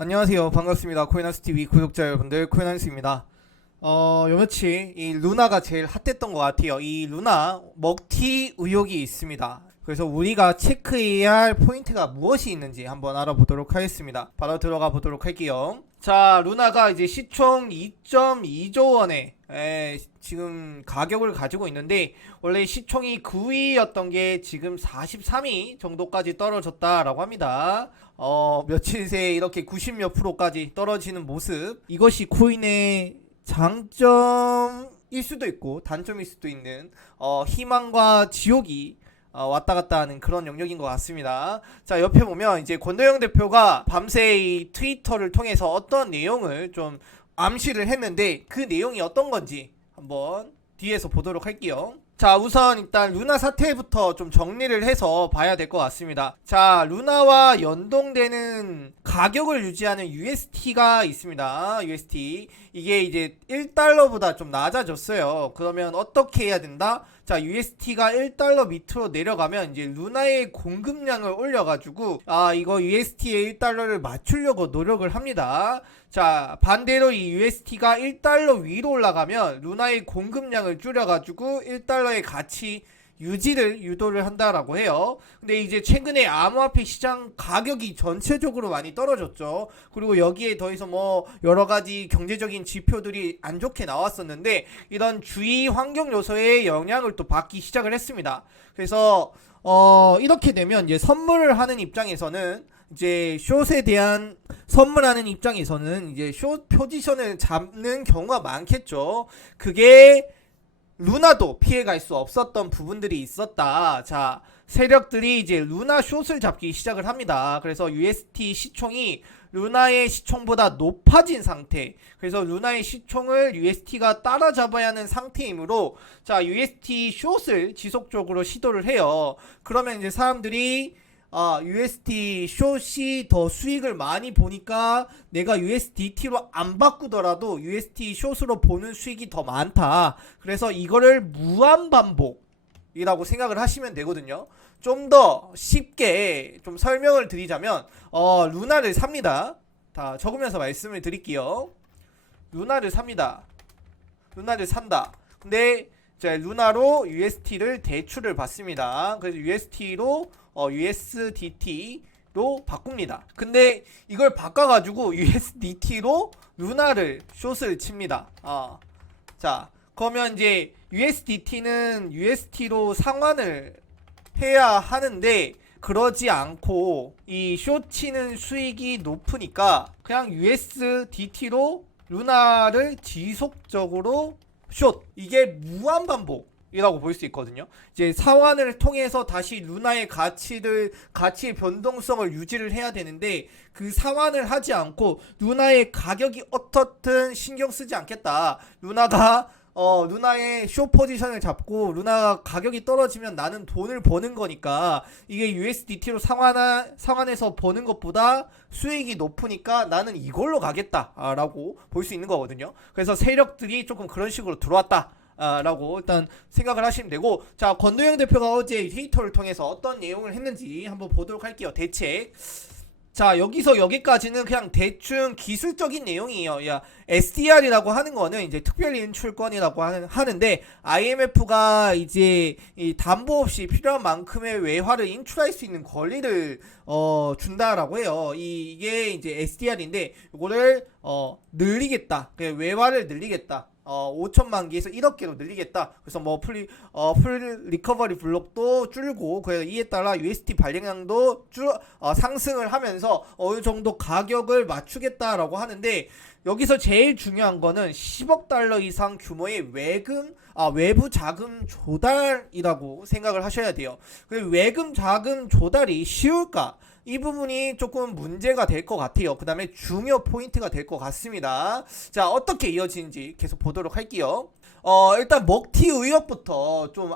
안녕하세요. 반갑습니다. 코인한스TV 구독자 여러분들, 코인한스입니다. 요 며칠 이 루나가 제일 핫했던 것 같아요. 이 루나 먹튀 의혹이 있습니다. 그래서 우리가 체크해야 할 포인트가 무엇이 있는지 한번 알아보도록 하겠습니다. 바로 들어가 보도록 할게요. 자, 루나가 이제 시총 2.2조 원에 지금 가격을 가지고 있는데, 원래 시총이 9위였던 게 지금 43위 정도까지 떨어졌다라고 합니다. 며칠 새에 이렇게 90몇 프로까지 떨어지는 모습, 이것이 코인의 장점일 수도 있고 단점일 수도 있는 희망과 지옥이 왔다 갔다 하는 그런 영역인 것 같습니다. 자, 옆에 보면 이제 권도영 대표가 밤새 이 트위터를 통해서 어떤 내용을 좀 암시를 했는데, 그 내용이 어떤 건지 한번 뒤에서 보도록 할게요. 자, 우선 일단 루나 사태부터 좀 정리를 해서 봐야 될 것 같습니다. 자, 루나와 연동되는 가격을 유지하는 UST가 있습니다. UST. 이게 이제 1달러보다 좀 낮아졌어요. 그러면 어떻게 해야 된다? 자, UST가 1달러 밑으로 내려가면 이제 루나의 공급량을 올려가지고 이거 UST의 1달러를 맞추려고 노력을 합니다. 자, 반대로 이 UST가 1달러 위로 올라가면 루나의 공급량을 줄여가지고 1달러의 가치 유지를 유도를 한다라고 해요. 근데 이제 최근에 암호화폐 시장 가격이 전체적으로 많이 떨어졌죠. 그리고 여기에 더해서 뭐 여러가지 경제적인 지표들이 안 좋게 나왔었는데, 이런 주위 환경 요소의 영향을 또 받기 시작을 했습니다. 그래서 이렇게 되면 이제 선물을 하는 입장에서는, 이제 숏에 대한 선물하는 입장에서는 이제 숏 포지션을 잡는 경우가 많겠죠. 그게 루나도 피해갈 수 없었던 부분들이 있었다. 자, 세력들이 이제 루나 숏을 잡기 시작을 합니다. 그래서 UST 시총이 루나의 시총보다 높아진 상태, 그래서 루나의 시총을 UST가 따라잡아야 하는 상태이므로, 자, UST 숏을 지속적으로 시도를 해요. 그러면 이제 사람들이 UST 숏이 더 수익을 많이 보니까 내가 USDT로 안 바꾸더라도 UST 숏으로 보는 수익이 더 많다. 그래서 이거를 무한반복이라고 생각을 하시면 되거든요. 좀 더 쉽게 좀 설명을 드리자면, 루나를 삽니다. 다 적으면서 말씀을 드릴게요. 루나를 삽니다. 루나를 산다. 근데 자, 루나로 UST를 대출을 받습니다. 그래서 USDT로 바꿉니다. 근데 이걸 바꿔가지고 USDT로 루나를 숏을 칩니다. 자, 그러면 이제 USDT는 UST로 상환을 해야 하는데, 그러지 않고 이 숏 치는 수익이 높으니까 그냥 USDT로 루나를 지속적으로 숏, 이게 무한반복이라고 볼 수 있거든요. 이제 상환을 통해서 다시 루나의 가치의 변동성을 유지를 해야 되는데, 그 상환을 하지 않고 루나의 가격이 어떻든 신경 쓰지 않겠다. 루나의 숏 포지션을 잡고 루나가 가격이 떨어지면 나는 돈을 버는 거니까, 이게 USDT로 상환해서 버는 것보다 수익이 높으니까 나는 이걸로 가겠다라고 볼 수 있는 거거든요. 그래서 세력들이 조금 그런 식으로 들어왔다 라고 일단 생각을 하시면 되고, 자, 권도영 대표가 어제 트위터를 통해서 어떤 내용을 했는지 한번 보도록 할게요. 대책. 자, 여기서 여기까지는 그냥 대충 기술적인 내용이에요. 야, SDR이라고 하는 거는 이제 특별 인출권이라고 하는데, IMF가 이제 이 담보 없이 필요한 만큼의 외화를 인출할 수 있는 권리를 준다라고 해요. 이게 이제 SDR인데, 이거를 늘리겠다. 외화를 늘리겠다. 5천만 개에서 1억 개로 늘리겠다. 그래서 뭐 풀 리커버리 블록도 줄고, 그래서 이에 따라 UST 발행량도 상승을 하면서 어느 정도 가격을 맞추겠다라고 하는데, 여기서 제일 중요한 거는 10억 달러 이상 규모의 외부 자금 조달이라고 생각을 하셔야 돼요. 그 외금 자금 조달이 쉬울까? 이 부분이 조금 문제가 될 것 같아요. 그 다음에 중요 포인트가 될 것 같습니다. 자, 어떻게 이어지는지 계속 보도록 할게요. 일단 먹튀 의혹부터 좀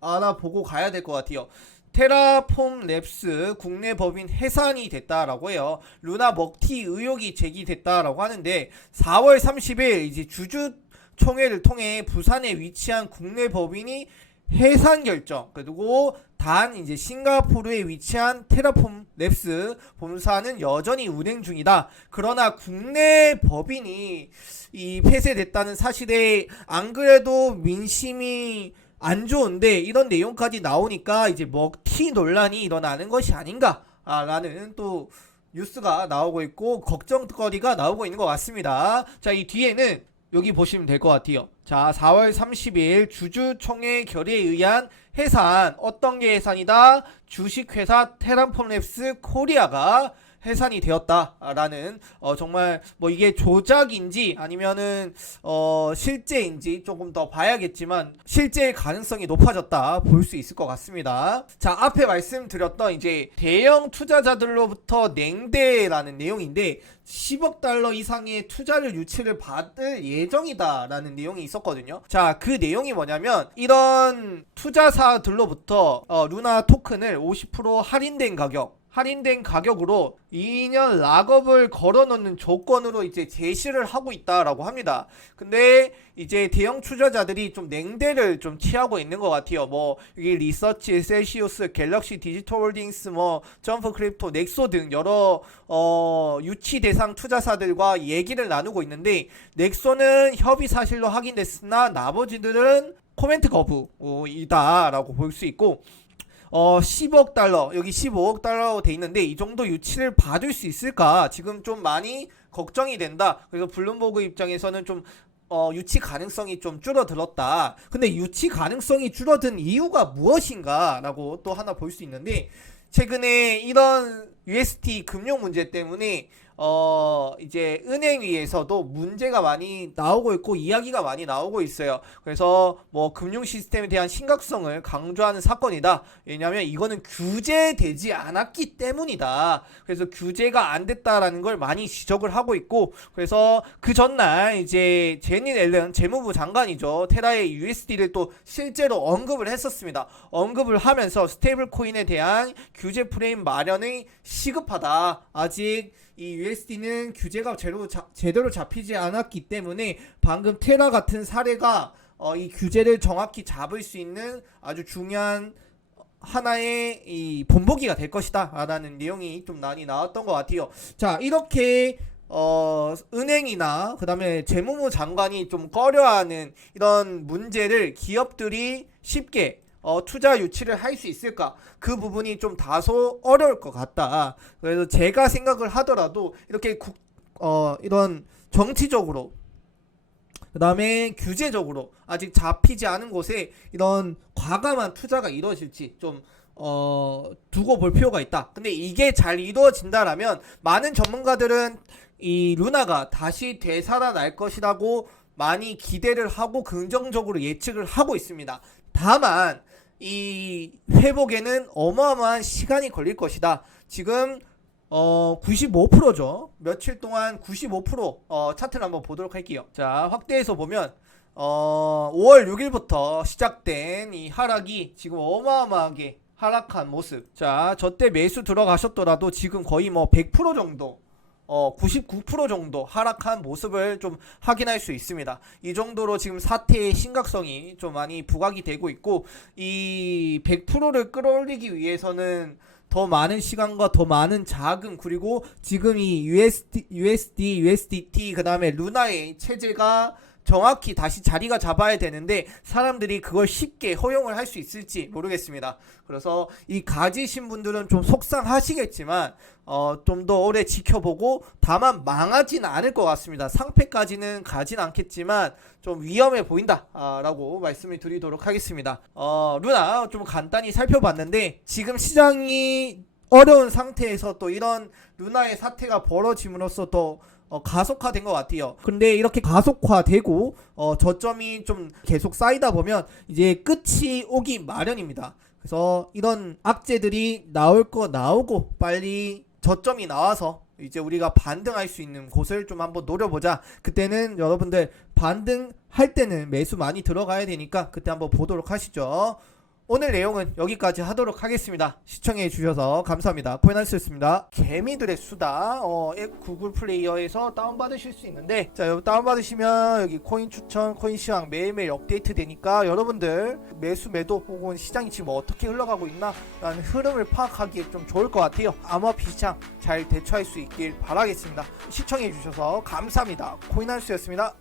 알아보고 가야 될 것 같아요. 테라폼 랩스 국내 법인 해산이 됐다라고 해요. 루나 먹튀 의혹이 제기됐다라고 하는데, 4월 30일 이제 주주총회를 통해 부산에 위치한 국내 법인이 해산 결정, 그리고 단 이제 싱가포르에 위치한 테라폼 랩스 본사는 여전히 운행 중이다. 그러나 국내 법인이 이 폐쇄됐다는 사실에 안 그래도 민심이 안 좋은데 이런 내용까지 나오니까 이제 먹튀 논란이 일어나는 것이 아닌가라는 또 뉴스가 나오고 있고 걱정거리가 나오고 있는 것 같습니다. 자, 이 뒤에는 여기 보시면 될 것 같아요. 자, 4월 30일 주주총회 결의에 의한 해산. 어떤 게 해산이다? 주식회사 테라폼랩스 코리아가 해산이 되었다라는 정말 뭐 이게 조작인지 아니면은 실제인지 조금 더 봐야겠지만 실제의 가능성이 높아졌다 볼 수 있을 것 같습니다. 자, 앞에 말씀드렸던 이제 대형 투자자들로부터 냉대라는 내용인데 10억 달러 이상의 투자를 유치를 받을 예정이다라는 내용이 있었거든요. 자, 그 내용이 뭐냐면 이런 투자사들로부터 루나 토큰을 50% 할인된 가격으로 2년 락업을 걸어놓는 조건으로 이제 제시를 하고 있다라고 합니다. 근데 이제 대형 투자자들이 좀 냉대를 좀 취하고 있는 것 같아요. 뭐 여기 리서치, 셀시우스, 갤럭시 디지털홀딩스, 뭐 점프 크립토, 넥소 등 여러 유치 대상 투자사들과 얘기를 나누고 있는데 넥소는 협의 사실로 확인됐으나 나머지들은 코멘트 거부이다라고 볼 수 있고 10억 달러, 여기 15억 달러로 돼 있는데 이 정도 유치를 받을 수 있을까? 지금 좀 많이 걱정이 된다. 그래서 블룸버그 입장에서는 좀 유치 가능성이 좀 줄어들었다. 근데 유치 가능성이 줄어든 이유가 무엇인가? 라고 또 하나 볼 수 있는데 최근에 이런 UST 금융 문제 때문에 이제 은행위에서도 문제가 많이 나오고 있고 이야기가 많이 나오고 있어요. 그래서 뭐 금융 시스템에 대한 심각성을 강조하는 사건이다. 왜냐하면 이거는 규제되지 않았기 때문이다. 그래서 규제가 안 됐다라는 걸 많이 지적을 하고 있고, 그래서 그 전날 이제 제닛 앨런 재무부 장관이죠. 테라의 USD를 또 실제로 언급을 했었습니다. 언급을 하면서 스테이블 코인에 대한 규제 프레임 마련이 시급하다. 아직 이 USD는 규제가 제대로 잡히지 않았기 때문에 방금 테라 같은 사례가 이 규제를 정확히 잡을 수 있는 아주 중요한 하나의 이 본보기가 될 것이다 라는 내용이 좀 많이 나왔던 것 같아요. 자, 이렇게 은행이나 그 다음에 재무부 장관이 좀 꺼려하는 이런 문제를 기업들이 쉽게 투자 유치를 할 수 있을까? 그 부분이 좀 다소 어려울 것 같다. 그래서 제가 생각을 하더라도 이렇게 이런 정치적으로 그 다음에 규제적으로 아직 잡히지 않은 곳에 이런 과감한 투자가 이루어질지 좀 두고 볼 필요가 있다. 근데 이게 잘 이루어진다라면 많은 전문가들은 이 루나가 다시 되살아날 것이라고 많이 기대를 하고 긍정적으로 예측을 하고 있습니다. 다만 이 회복에는 어마어마한 시간이 걸릴 것이다. 지금 95%죠. 며칠 동안 95% 차트를 한번 보도록 할게요. 자, 확대해서 보면 5월 6일부터 시작된 이 하락이 지금 어마어마하게 하락한 모습. 자, 저때 매수 들어가셨더라도 지금 거의 뭐 100% 정도 99% 정도 하락한 모습을 좀 확인할 수 있습니다. 이 정도로 지금 사태의 심각성이 좀 많이 부각이 되고 있고, 이 100%를 끌어올리기 위해서는 더 많은 시간과 더 많은 자금, 그리고 지금 이 USD, USDT, 그 다음에 루나의 체제가 정확히 다시 자리가 잡아야 되는데 사람들이 그걸 쉽게 허용을 할 수 있을지 모르겠습니다. 그래서 이 가지신 분들은 좀 속상하시겠지만 좀 더 오래 지켜보고, 다만 망하진 않을 것 같습니다. 상패까지는 가진 않겠지만 좀 위험해 보인다 라고 말씀을 드리도록 하겠습니다. 루나 좀 간단히 살펴봤는데 지금 시장이 어려운 상태에서 또 이런 루나의 사태가 벌어짐으로써 또 가속화된 것 같아요. 근데 이렇게 가속화되고 저점이 좀 계속 쌓이다 보면 이제 끝이 오기 마련입니다. 그래서 이런 악재들이 나올 거 나오고 빨리 저점이 나와서 이제 우리가 반등할 수 있는 곳을 좀 한번 노려보자. 그때는 여러분들 반등할 때는 매수 많이 들어가야 되니까 그때 한번 보도록 하시죠. 오늘 내용은 여기까지 하도록 하겠습니다. 시청해 주셔서 감사합니다. 코인한스였습니다. 개미들의 수다 앱 구글 플레이어에서 다운받으실 수 있는데, 자 여러분 다운받으시면 여기 코인 추천, 코인 시황 매일매일 업데이트 되니까 여러분들 매수 매도 혹은 시장이 지금 어떻게 흘러가고 있나 라는 흐름을 파악하기에 좀 좋을 것 같아요. 암호화폐 시장 잘 대처할 수 있길 바라겠습니다. 시청해 주셔서 감사합니다. 코인한스였습니다.